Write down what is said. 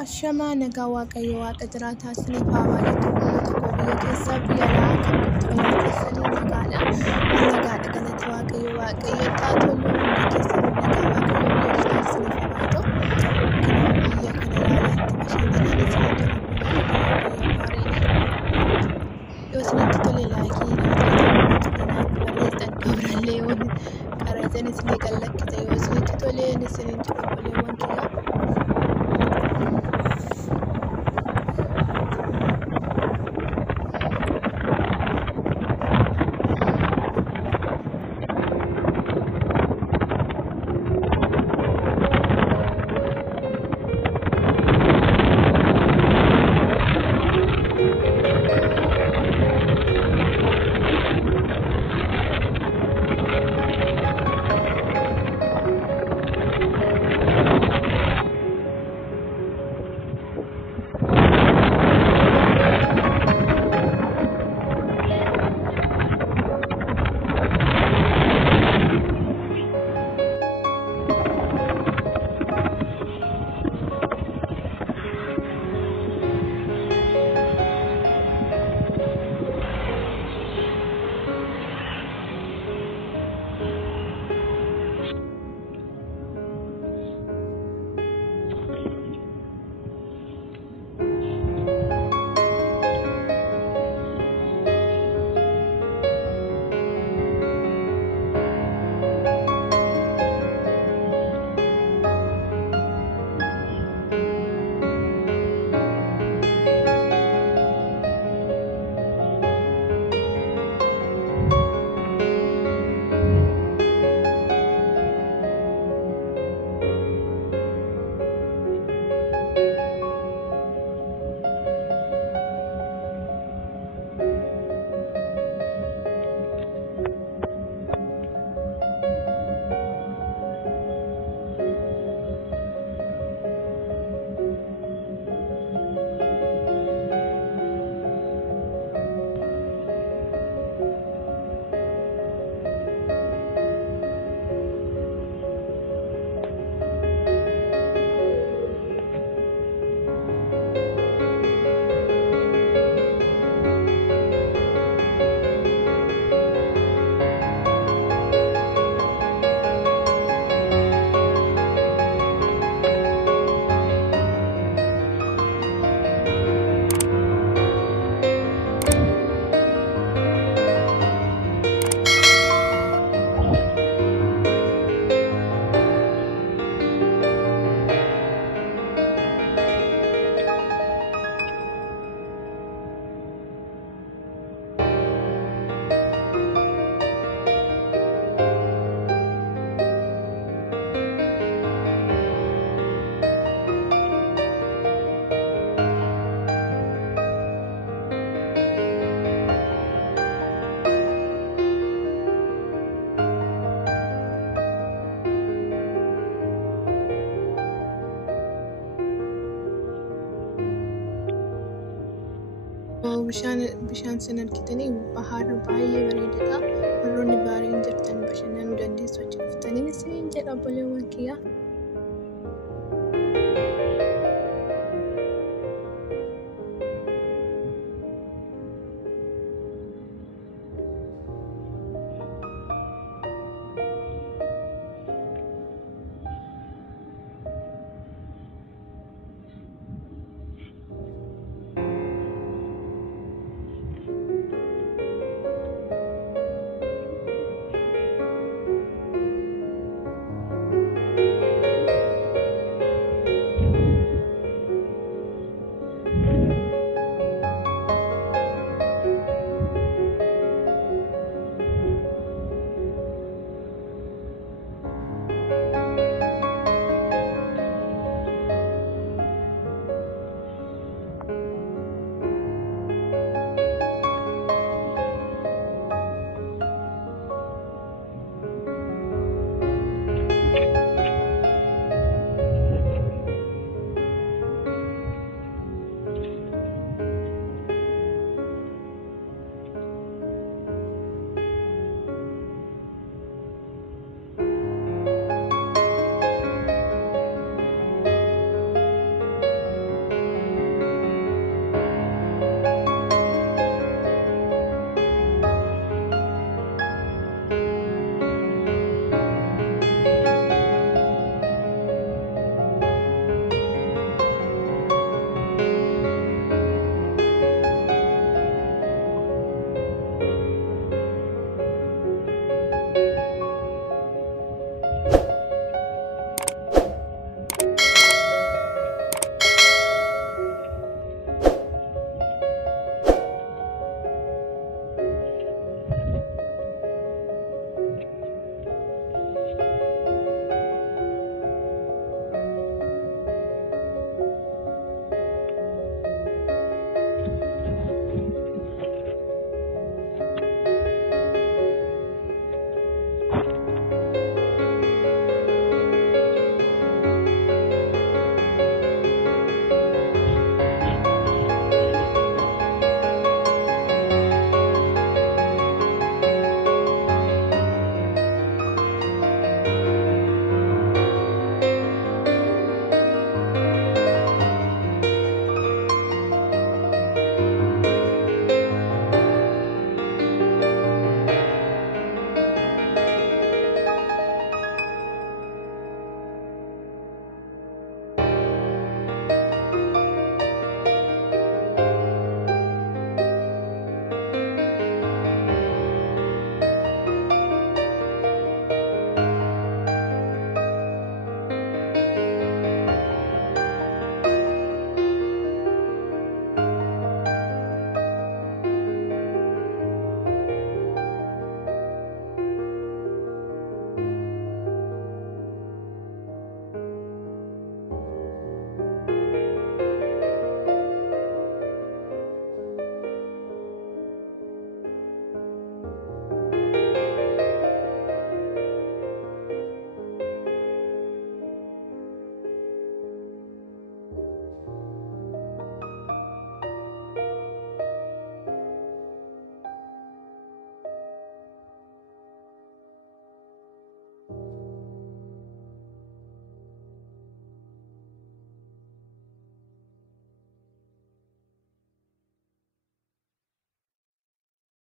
Ashamaa nagaa waaqayyo waaqa jiraataa isiniif haa baay'atu uummata koo biyya keessaa biyya alaa kan jirtu fayyaa keessanii nagaadha. Nagaadha galata waaqayyo waaqayyo taatoluu hunda keessanii nagaa waaqayyo biyya keessaa isiniif haa baay'atu. Biyya kana ilaalaatti bashannanaan isinii tola bulee biyya gaariidha. Yoo isinitti tole laayikii naaf barreessan kabrallee yoo qaraytan isinii gallakkisa yoo isinitti tole isiniin jedhu obboleewwan kiyya. Bishaan sana argitanii bahaarra baay'ee bareedaadha. Warroonni baariin jirtan bashannanuu dandeessu achi dhuftanii isiniin jedha obboleewwan kiyya.